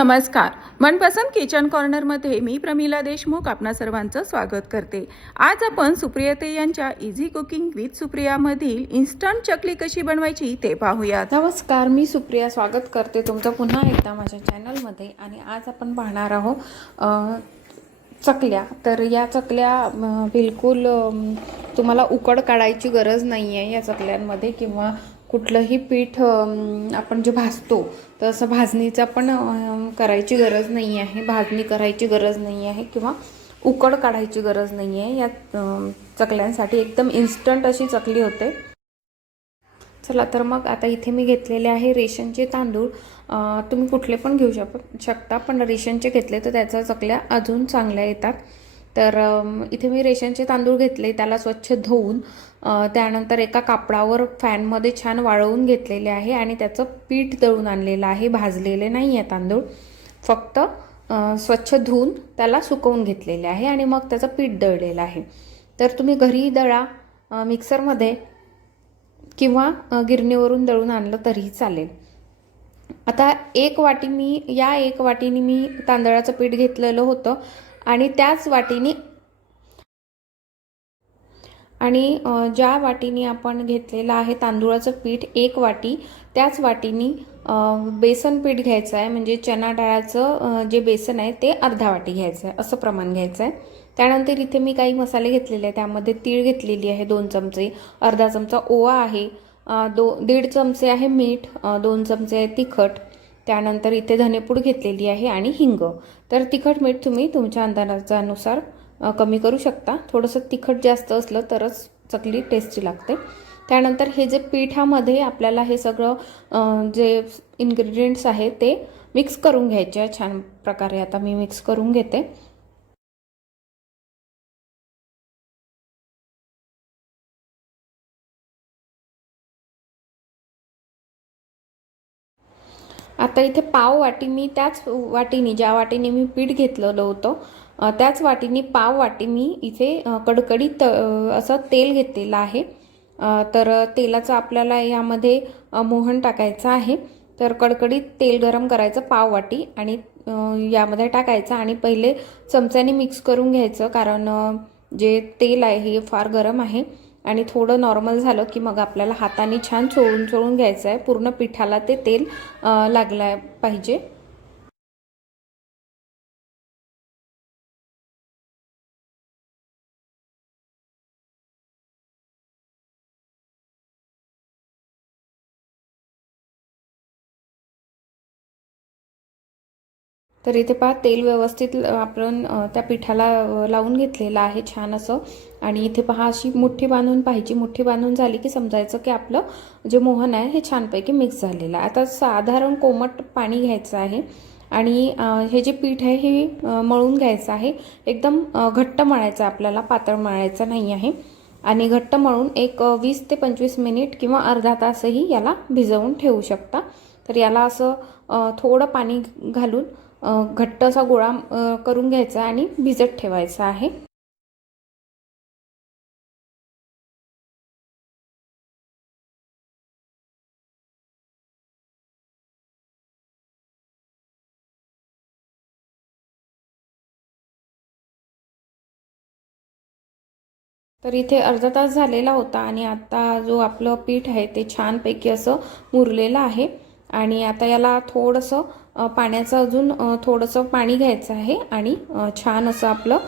नमस्कार. मनपसंत किचन कॉर्नरमध्ये मी प्रमिला देशमुख आपणा सर्वांचं स्वागत करते. आज आपण सुप्रियाताई यांच्या इझी कुकिंग विथ सुप्रिया मधील इन्स्टंट चकली कशी बनवायची ते पाहूया. नमस्कार, मी सुप्रिया स्वागत करते तुमचं पुन्हा एकदा माझ्या चॅनलमध्ये. आणि आज आपण पाहणार आहोत चकल्या. तर या चकल्या बिलकुल तुम्हाला उकड काढायची गरज नाही आहे या चकल्यांमध्ये, किंवा कुठलंही पीठ आपण जे भाजतो तर असं भाजणीचा पण करायची गरज नाही आहे, भाजणी करायची गरज नाही आहे, किंवा उकड काढायची गरज नाही आहे. या चकल्यांसाठी एकदम इन्स्टंट अशी चकली होते. चला तर मग आता इथे मी घेतलेले आहे रेशनचे तांदूळ. तुम्ही कुठले पण घेऊ शकता, पण रेशनचे घेतले तर त्याच्या चकल्या अजून चांगल्या येतात. तर इथे मी रेशनचे तांदूळ घेतले, त्याला स्वच्छ धुवून त्यानंतर एका कापडावर फॅनमध्ये छान वाळवून घेतलेले आहे आणि त्याचं पीठ दळून आणलेलं आहे. भाजलेले नाही आहे तांदूळ, फक्त स्वच्छ धुवून त्याला सुकवून घेतलेले आहे आणि मग त्याचं पीठ दळलेलं आहे. तर तुम्ही घरी दळा, मिक्सरमध्ये किंवा गिरणीवरून दळून आणलं तरीही चालेल. आता एक वाटीने मी तांदळाचं पीठ घेतलेलं होतं आणि त्याच वाटीने ज्या वाटीने आपण घेतलेलं आहे तांदूळाचं पीठ एक वाटी, त्याच वाटीने बेसन पीठ घ्यायचं आहे. म्हणजे चना डाळाचं जे बेसन आहे ते अर्धा वाटी घ्यायचं आहे, असं प्रमाण घ्यायचं आहे. त्यानंतर इथे मी काही मसाले घेतलेले आहे. त्यामध्ये तीळ घेतलेली आहे 2 चमचे, अर्धा चमचा ओवा आहे, 1.5 चमचे आहे मीठ, 2 चमचे आहे तिखट. त्यानंतर इथे धनेपूड घेतलेली आहे आणि हिंग. तर तिखट मीठ तुम्ही तुमच्या अंदाजानुसार कमी करू शकता. थोडंसं तिखट जास्त असलं तरच चकली टेस्टी लागते. त्यानंतर हे जे पिठामध्ये आपल्याला हे सगळं जे इन्ग्रेडियंट्स आहे ते मिक्स करून घ्यायचे आहे छान प्रकारे. आता मी मिक्स करून घेते. आता इथे पाव वाटी मी त्याच वाटीने, ज्या वाटीने मी पीठ घेतलेलं होतं त्याच वाटीने पाव वाटी मी इथे कडकडीत असं तेल घेतलेलं आहे. तर तेलाचं आपल्याला यामध्ये मोहन टाकायचं आहे. तर कडकडीत तेल गरम करायचं पाव वाटी आणि यामध्ये टाकायचं आणि पहिले चमच्याने मिक्स करून घ्यायचं, कारण जे तेल आहे हे फार गरम आहे. आणि थोडं नॉर्मल झालं की मग आपल्याला हाताने छान चोळून घ्यायचं आहे. पूर्ण पिठाला ते तेल लागलं पाहिजे. तर इथे पहा तेल व्यवस्थित आपण त्या पिठाला लावून घेतलेलं आहे छान असं. आणि इथे पहा अशी मुठ्ठी बांधून पाहिजे. मुठ्ठी बांधून झाली की समजायचं की आपलं जे मोहन आहे हे छानपैकी मिक्स झालेलं आहे. आता साधारण कोमट पाणी घ्यायचं आहे आणि हे जे पीठ आहे हे मळून घ्यायचं आहे. एकदम घट्ट मळायचं आपल्याला, पातळ मळायचं नाही आहे. आणि घट्ट मळून एक 20 ते 25 मिनिट किंवा अर्धा तासही याला भिजवून ठेवू शकता. तर याला असं थोडं पाणी घालून घट्ट असा गोळा करून घ्यायचा आणि भिजत ठेवायचा आहे. तर इथे अर्धा तास झालेला होता आणि आता जो आपलं पीठ आहे ते छानपैकी असं मुरलेलं आहे. आणि आता याला थोडंसं पाण्याचं अजून थोडंसं पाणी घ्यायचं आहे आणि छान असं आपलं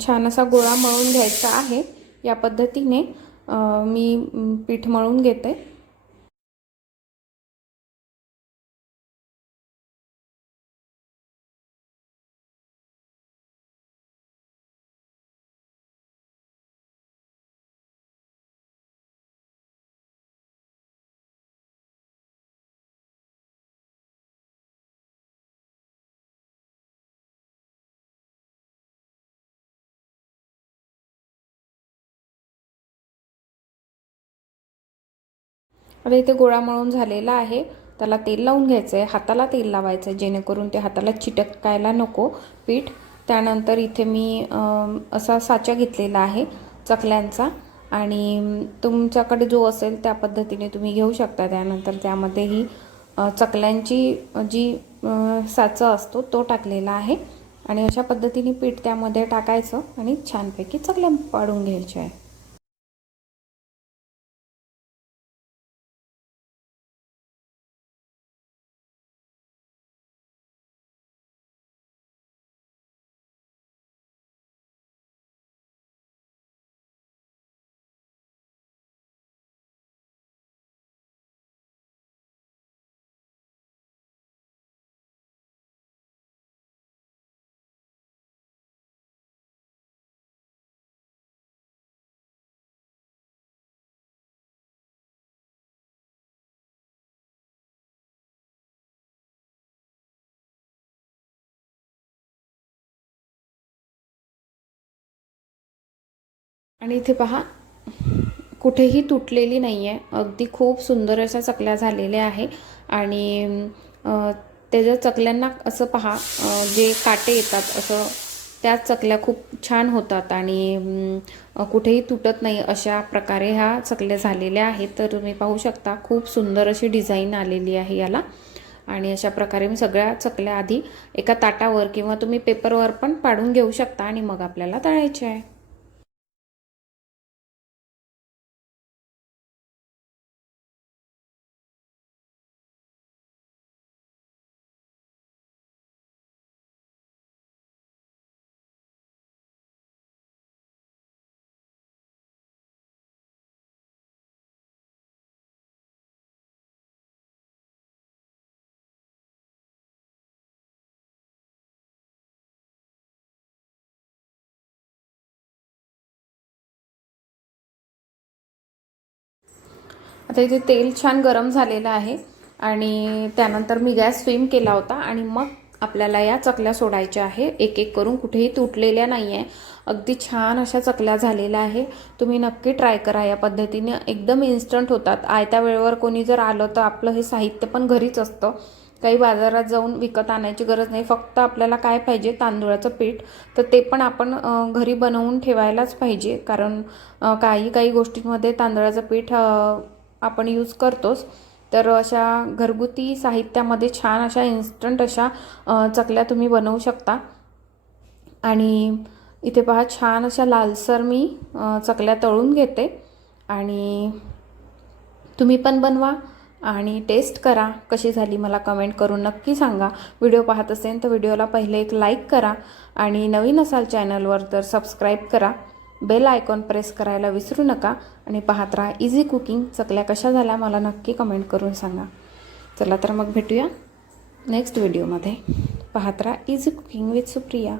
छान असा गोळा मळून घ्यायचा आहे. या पद्धतीने मी पीठ मळून घेते. आता इथे गोळा मळून झालेला आहे. त्याला तेल लावून घ्यायचं आहे, हाताला तेल लावायचं आहे जेणेकरून ते हाताला चिटकायला नको पीठ. त्यानंतर इथे मी असा साचा घेतलेला आहे चकल्यांचा आणि तुमच्याकडे जो असेल त्या पद्धतीने तुम्ही घेऊ शकता. त्यानंतर त्यामध्येही चकल्यांची जी साचा असतो तो टाकलेला आहे आणि अशा पद्धतीने पीठ त्यामध्ये टाकायचं आणि छानपैकी चकल्या पाडून घ्यायच्या आहे. आणि इथे पहा कुठेही तुटलेली नाही आहे, अगदी खूप सुंदर अशा चकल्या झालेल्या आहे. आणि त्याच्या चकल्यांना असं पहा जे काटे येतात असं त्या चकल्या खूप छान होतात आणि कुठेही तुटत नाही अशा प्रकारे ह्या चकल्या झालेल्या आहेत. तर तुम्ही पाहू शकता खूप सुंदर अशी डिझाईन आलेली आहे याला. आणि अशा प्रकारे मी सगळ्या चकल्या आधी एका ताटावर किंवा तुम्ही पेपरवर पण पाडून घेऊ शकता आणि मग आपल्याला तळायचे आहे. आता इथे तेल छान गरम झालेलं आहे आणि त्यानंतर मी गॅस स्विम केला होता आणि मग आपल्याला या चकल्या सोडायच्या आहे. एक एक करून, कुठेही तुटलेल्या नाही आहे, अगदी छान अशा चकल्या झालेल्या आहे. तुम्ही नक्की ट्राय करा या पद्धतीने, एकदम इन्स्टंट होतात. आयत्या वेळेवर कोणी जर आलं तर आपलं हे साहित्य पण घरीच असतं, काही बाजारात जाऊन विकत आणायची गरज नाही. फक्त आपल्याला काय पाहिजे, तांदूळाचं पीठ, तर ते पण आपण घरी बनवून ठेवायलाच पाहिजे. कारण काही गोष्टींमध्ये तांदळाचं पीठ आपण यूज करतोच. तर अशा घरगुती साहित्यामध्ये छान अशा इन्स्टंट अशा चकल्या तुम्ही बनवू शकता. आणि इथे पहा छान अशा लालसर मी चकल्या तळून घेते आणि तुम्ही पण बनवा आणि टेस्ट करा. कशी झाली मला कमेंट करून नक्की सांगा. व्हिडिओ पाहत असेल तर व्हिडिओला पहिले एक लाईक करा आणि नवीन असाल चॅनलवर तर सबस्क्राईब करा. बेल आयकॉन प्रेस करायला विसरू नका आणि पाहत राहा इझी कुकिंग. चकल्या कशा झाल्या मला नक्की कमेंट करून सांगा. चला तर मग भेटूया नेक्स्ट व्हिडिओमध्ये. पाहत राहा इझी कुकिंग विथ सुप्रिया.